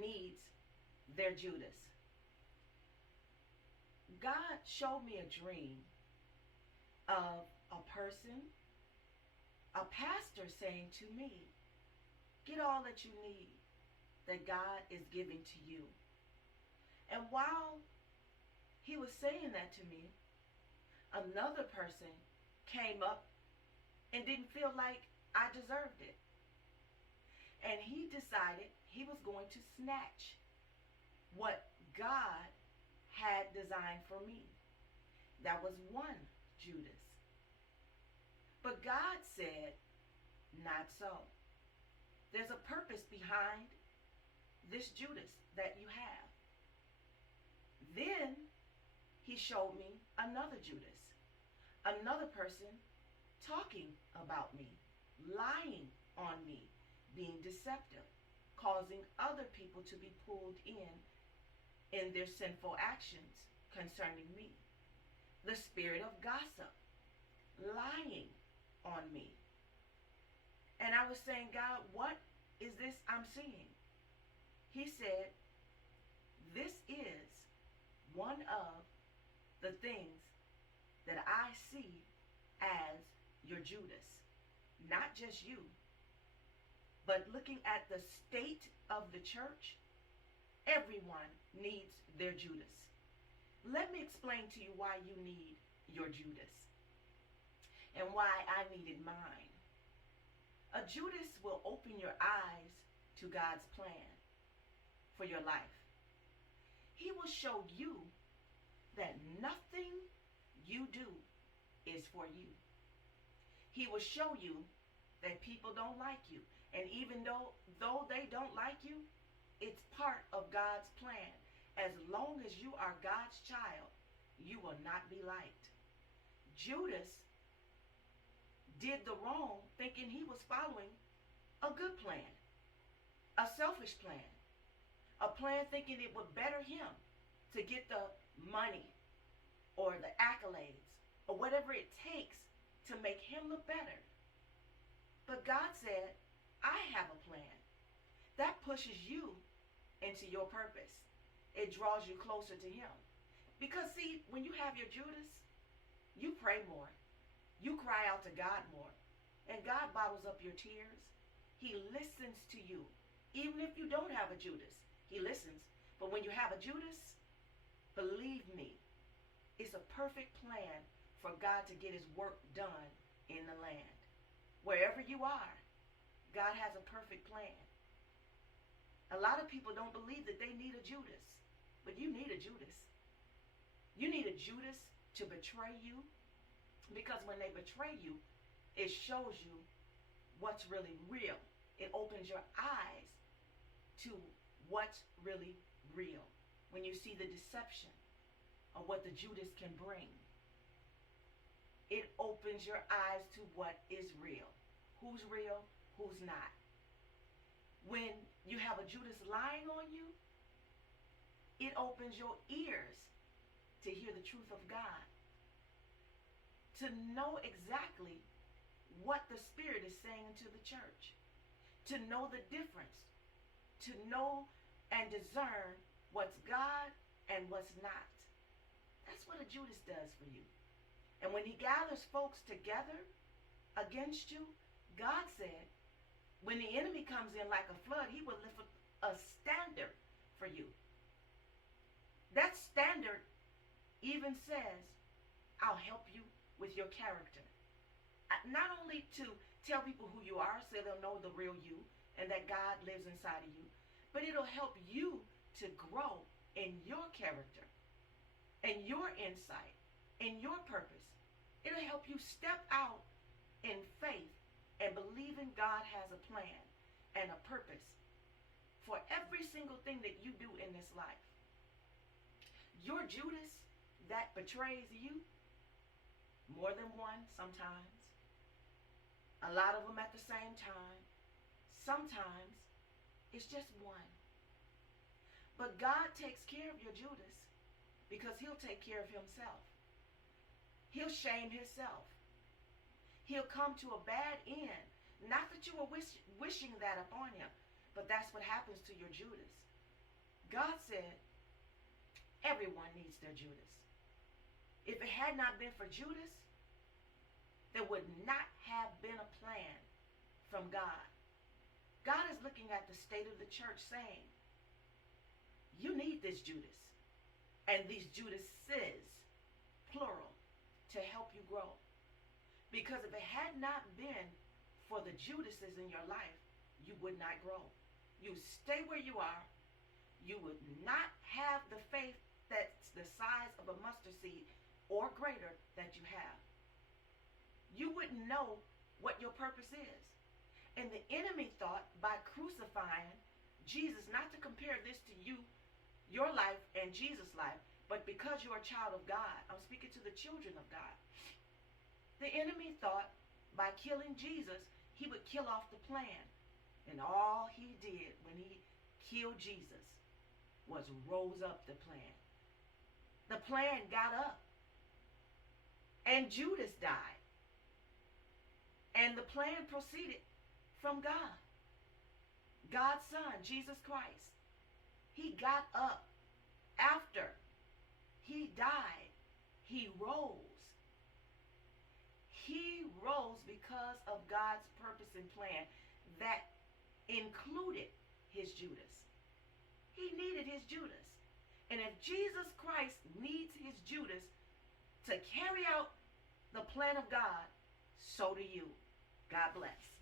needs their Judas. God showed me a dream of a person, a pastor saying to me, get all that you need that God is giving to you. And while he was saying that to me, another person came up and didn't feel like I deserved it. And he decided he was going to snatch what God had designed for me. That was one Judas. But God said, not so. There's a purpose behind this Judas that you have. Then he showed me another Judas, another person talking about me, lying on me, being deceptive, causing other people to be pulled in their sinful actions concerning me. The spirit of gossip, lying on me. And I was saying, God, what is this I'm seeing? He said, this is one of the things that I see as your Judas. Not just you, but looking at the state of the church, everyone needs their Judas. Let me explain to you why you need your Judas and why I needed mine. A Judas will open your eyes to God's plan for your life. He will show you that nothing you do is for you. He will show you that people don't like you. And even though they don't like you, it's part of God's plan. As long as you are God's child, you will not be liked. Judas did the wrong thinking he was following a good plan, a selfish plan, a plan thinking it would better him to get the money or the accolades or whatever it takes to make him look better. But God said, I have a plan that pushes you into your purpose. It draws you closer to him. Because see, when you have your Judas, you pray more. You cry out to God more. And God bottles up your tears. He listens to you. Even if you don't have a Judas, he listens. But when you have a Judas, believe me, it's a perfect plan for God to get his work done in the land. Wherever you are, God has a perfect plan. A lot of people don't believe that they need a Judas, but you need a Judas. You need a Judas to betray you, because when they betray you, it shows you what's really real. It opens your eyes to what's really real. When you see the deception of what the Judas can bring, it opens your eyes to what is real. Who's real, who's not. When you have a Judas lying on you, it opens your ears to hear the truth of God. To know exactly what the Spirit is saying to the church. To know the difference. To know and discern what's God and what's not. That's what a Judas does for you. And when he gathers folks together against you, God said, when the enemy comes in like a flood, he will lift a standard for you. That standard even says, I'll help you with your character. Not only to tell people who you are so they'll know the real you and that God lives inside of you, but it'll help you to grow in your character and your insight and your purpose. It'll help you step out in faith and believe in God has a plan and a purpose for every single thing that you do in this life. Your Judas that betrays you, more than one sometimes, a lot of them at the same time, sometimes it's just one. But God takes care of your Judas because he'll take care of himself. He'll shame himself. He'll come to a bad end. Not that you were wishing that upon him, but that's what happens to your Judas. God said everyone needs their Judas. If it had not been for Judas, there would not have been a plan from God. God is looking at the state of the church saying, you need this Judas and these Judases, plural, to help you grow. Because if it had not been for the Judases in your life, you would not grow. You stay where you are. You would not have the faith that's the size of a mustard seed or greater that you have. You wouldn't know what your purpose is. And the enemy thought by crucifying Jesus, not to compare this to you, your life and Jesus' life, but because you're a child of God. I'm speaking to the children of God. The enemy thought by killing Jesus, he would kill off the plan. And all he did when he killed Jesus was rose up the plan. The plan got up. And Judas died. And the plan proceeded from God. God's Son, Jesus Christ. He got up after he died. He rose. He rose because of God's purpose and plan that included his Judas. He needed his Judas. And if Jesus Christ needs his Judas to carry out the plan of God, so do you. God bless.